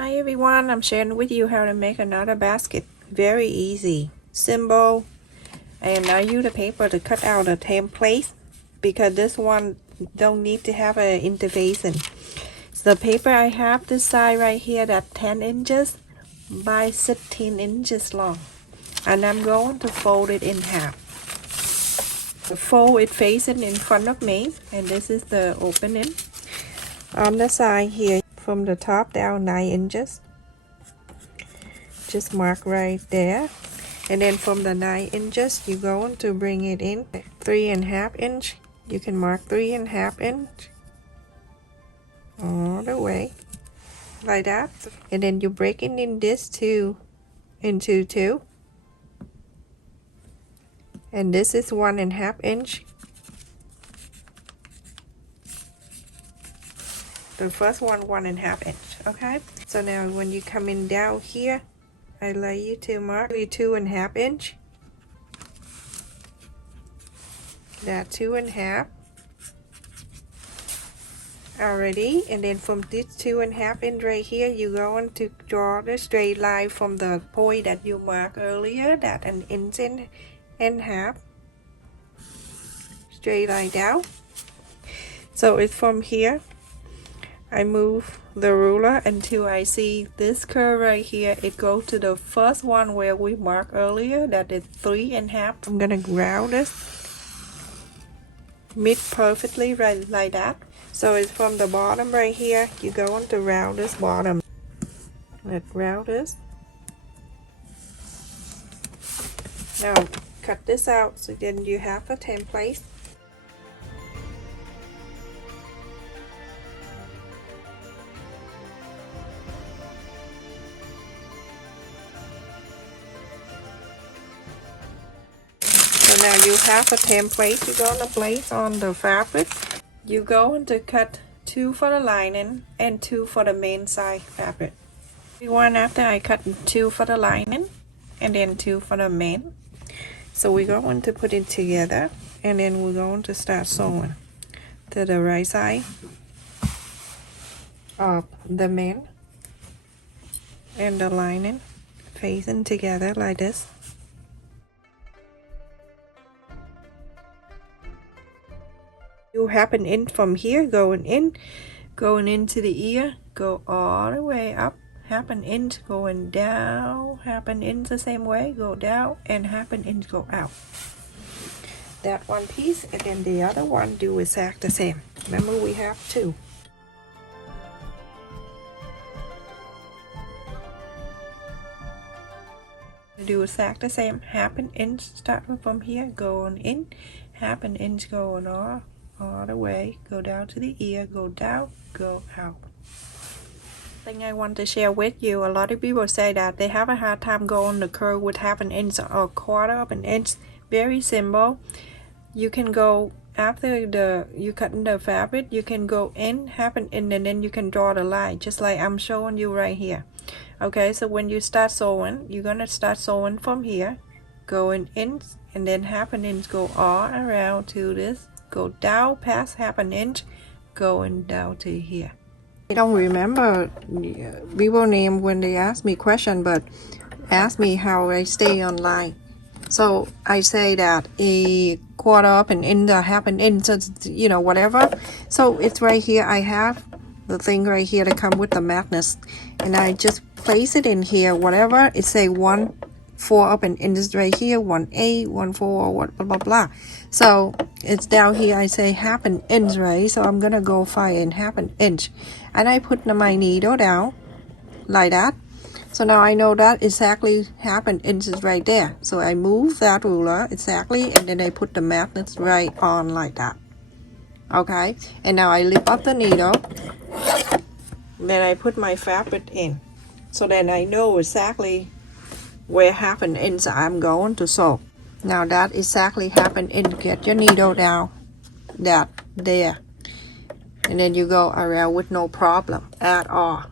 Hi everyone, I'm sharing with you how to make another basket. Very easy, simple. And I use the paper to cut out a template because this one don't need to have an interfacing. So the paper I have this side right here that 10 inches by 16 inches long. And I'm going to fold it in half. The fold it facing in front of me, and this is the opening. On the side here, from the top down 9 inches. Just mark right there, and then from the 9 inches you're going to bring it in 3.5 inch. You can mark 3.5 inch all the way like that, and then you're breaking in this two into two, and this is 1.5 inch. The first one 1.5 inch. Okay, so now when you come in down here, I like you to mark 2.5 inch. That 2.5 already, and then from this 2.5 inch right here, you're going to draw the straight line from the point that you marked earlier, that an inch and half, straight line down. So it's from here. I move the ruler until I see this curve right here. It goes to the first one where we marked earlier, that is 3.5. I'm gonna ground this, meet perfectly right like that. So it's from the bottom right here, you're going to round this bottom. Let's round this. Now cut this out so then you have a template. So now you have a template you're going to place on the fabric. You're going to cut 2 for the lining and 2 for the main side fabric. One after I cut 2 for the lining and then 2 for the main. So we're going to put it together, and then we're going to start sewing to the right side of the main and the lining facing together like this. You happen in from here, going into the ear, go all the way up, happen in, going down, happen in the same way, go down, and happen in, go out. That one piece, and then the other one do exactly the same. Remember, we have 2. Do exactly the same. Happen in, start from here, going in, happen in, going all the way, go down to the ear, go down, go out. Thing I want to share with you, a lot of people say that they have a hard time going the curve with 1/2 inch or 1/4 inch. Very simple. You can go after you cutting the fabric, you can go in, happen in, and then you can draw the line just like I'm showing you right here. Okay, so when you start sewing, you're gonna start sewing from here, going in, and then 1/2 inch, go all around to this, go down past 1/2 inch, going down to here. I don't remember people name when they ask me question, but ask me how I stay online. So I say that a 1/4 inch, 1/2 inch, you know, whatever. So it's right here. I have the thing right here to come with the magnets, and I just place it in here. Whatever it say 1/4 inches right here, 1/8, 1/4, what blah blah blah. So it's down here. I say 1/2 inch, right? So I'm gonna go 1/2 inch, and I put my needle down like that. So now I know that exactly 1/2 inches right there. So I move that ruler exactly, and then I put the magnets right on like that. Okay, and now I lift up the needle, then I put my fabric in. So then I know exactly where 1/2 inch I'm going to sew. Now that exactly 1/2 inch, get your needle down, that there, and then you go around with no problem at all.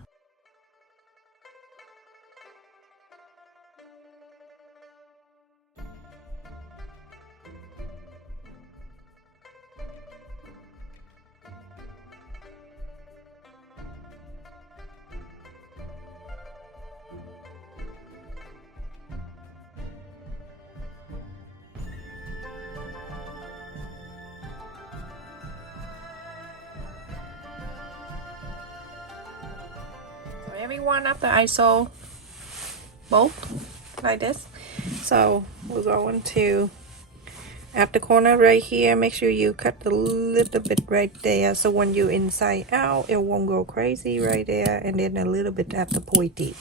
everyone, after I sew both like this, so we're going to at the corner right here, make sure you cut a little bit right there, so when you inside out it won't go crazy right there, and then a little bit at the pointy.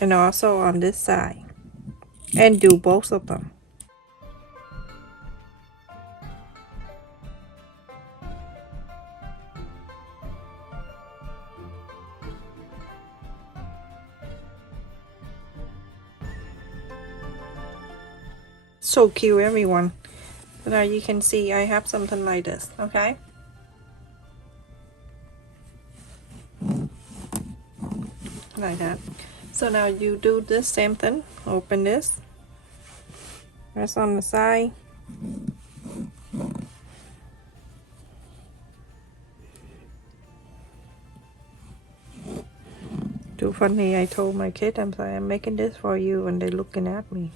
And also on this side, and do both of them. So cute, everyone. Now you can see I have something like this, okay? Like that. So now you do the same thing. Open this, press on the side, too funny. I told my kid, I'm sorry, I'm making this for you, and they're looking at me.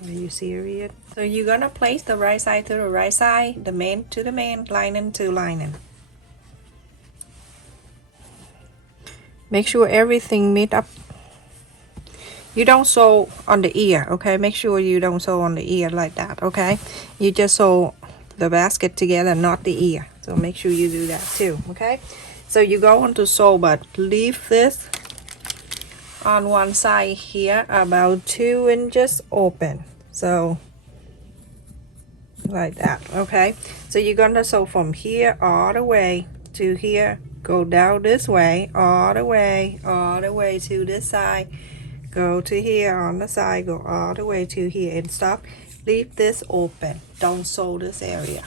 Are you serious? So you're gonna place the right side to the right side, the main to the main, lining to lining. Make sure everything meet up. You don't sew on the ear, okay? Make sure you don't sew on the ear like that, okay? You just sew the basket together, not the ear. So make sure you do that too, okay? So you go on to sew, but leave this on one side here about 2 inches open. So like that, okay? So you're gonna sew from here all the way to here, go down this way, all the way to this side, go to here on the side, go all the way to here, and stop. Leave this open, don't sew this area.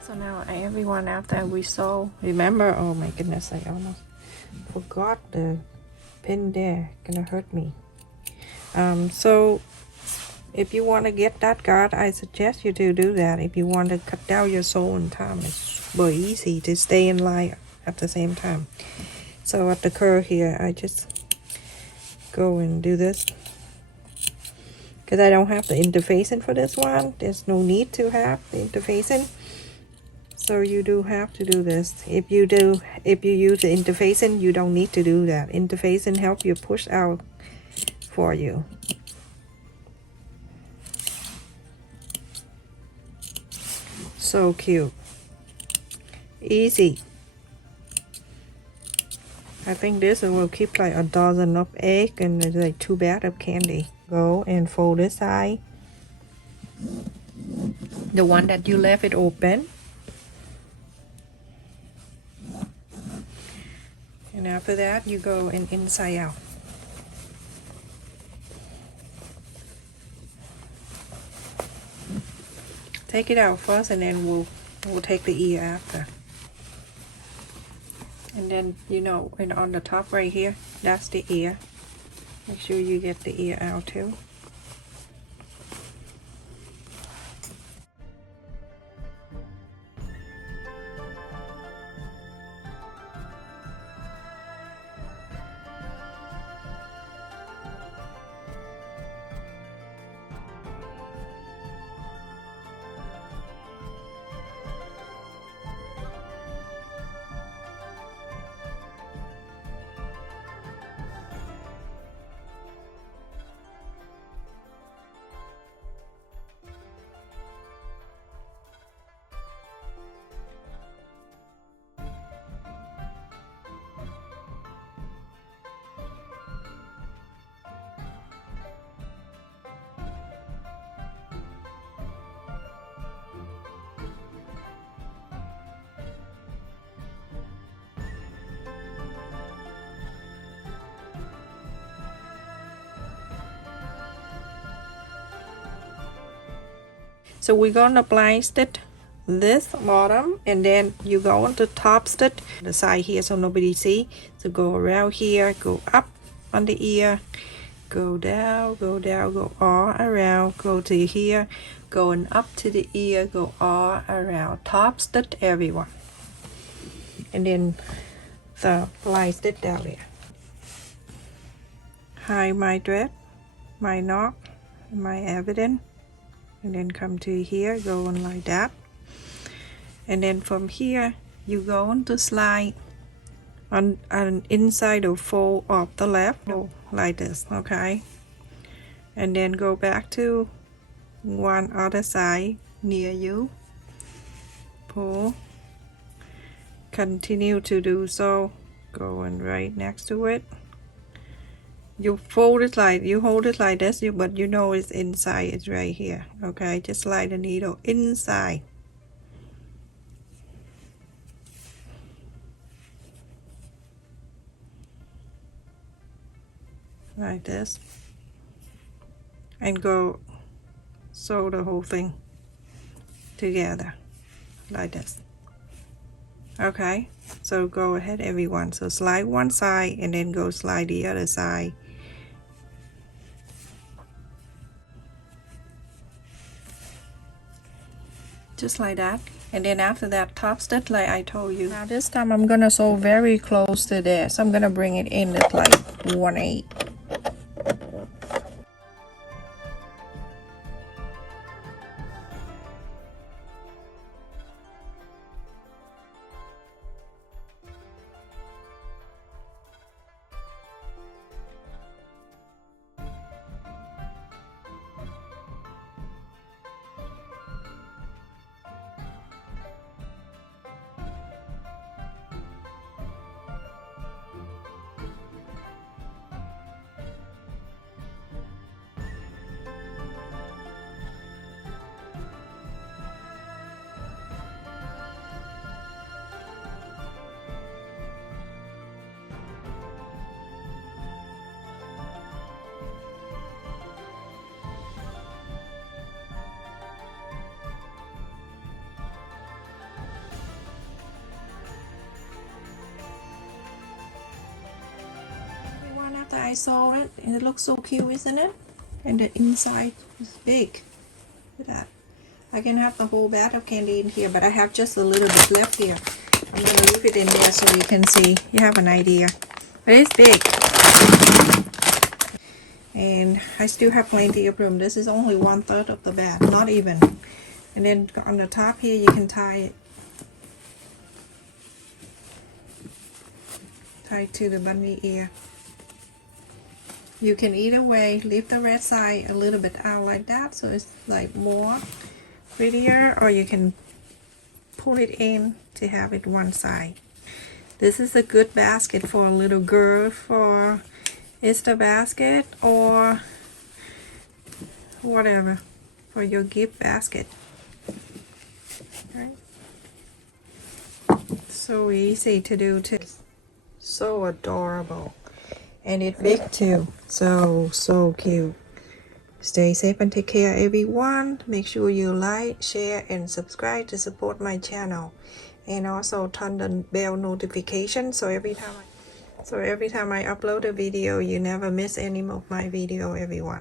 So now everyone, after we sew, remember, oh my goodness, I almost forgot the pin there, gonna hurt me. So if you want to get that guard, I suggest you to do that. If you want to cut down your sewing time, it's very easy to stay in line at the same time. So at the curve here, I just go and do this, because I don't have the interfacing for this one. There's no need to have the interfacing. So you do have to do this. If you use the interfacing, you don't need to do that. Interfacing help you push out for you. So cute. Easy. I think this will keep like a dozen of eggs and like 2 bags of candy. Go and fold this side. The one that you left it open. And after that, you go in inside out. Take it out first, and then we'll take the ear after. And then, you know, and on the top right here, that's the ear. Make sure you get the ear out too. So we're gonna blind stitch this bottom, and then you go on the top stitch the side here so nobody see. So go around here, go up on the ear, go down, go all around, go to here, going up to the ear, go all around, top stitch everyone, and then the blind stitch down there. Hide my thread, my knot, my evidence, and then come to here, go on like that. And then from here you go on to slide on inside the fold of the left, like this, okay? And then go back to one other side near you, pull, continue to do so, going right next to it. You fold it like, you hold it like this, but you know it's inside, it's right here, okay? Just slide the needle inside. Like this, and go sew the whole thing together like this, okay? So go ahead everyone, so slide one side and then go slide the other side, just like that. And then after that, top stitch like I told you. Now this time I'm gonna sew very close to there, so I'm gonna bring it in at like 1/8. After I sewed it, and it looks so cute, isn't it? And the inside is big. Look at that. I can have the whole bag of candy in here, but I have just a little bit left here. I'm gonna leave it in there so you can see, you have an idea. But it's big, and I still have plenty of room. This is only 1/3 of the bag, not even. And then on the top here you can tie it, tie it to the bunny ear. You can either way leave the red side a little bit out like that, so it's like more prettier, or you can pull it in to have it one side. This is a good basket for a little girl for Easter basket or whatever, for your gift basket. Right? So easy to do too. So adorable. And it's big too, so cute. Stay safe and take care everyone. Make sure you like, share and subscribe to support my channel, and also turn the bell notification so every time I upload a video you never miss any of my video everyone.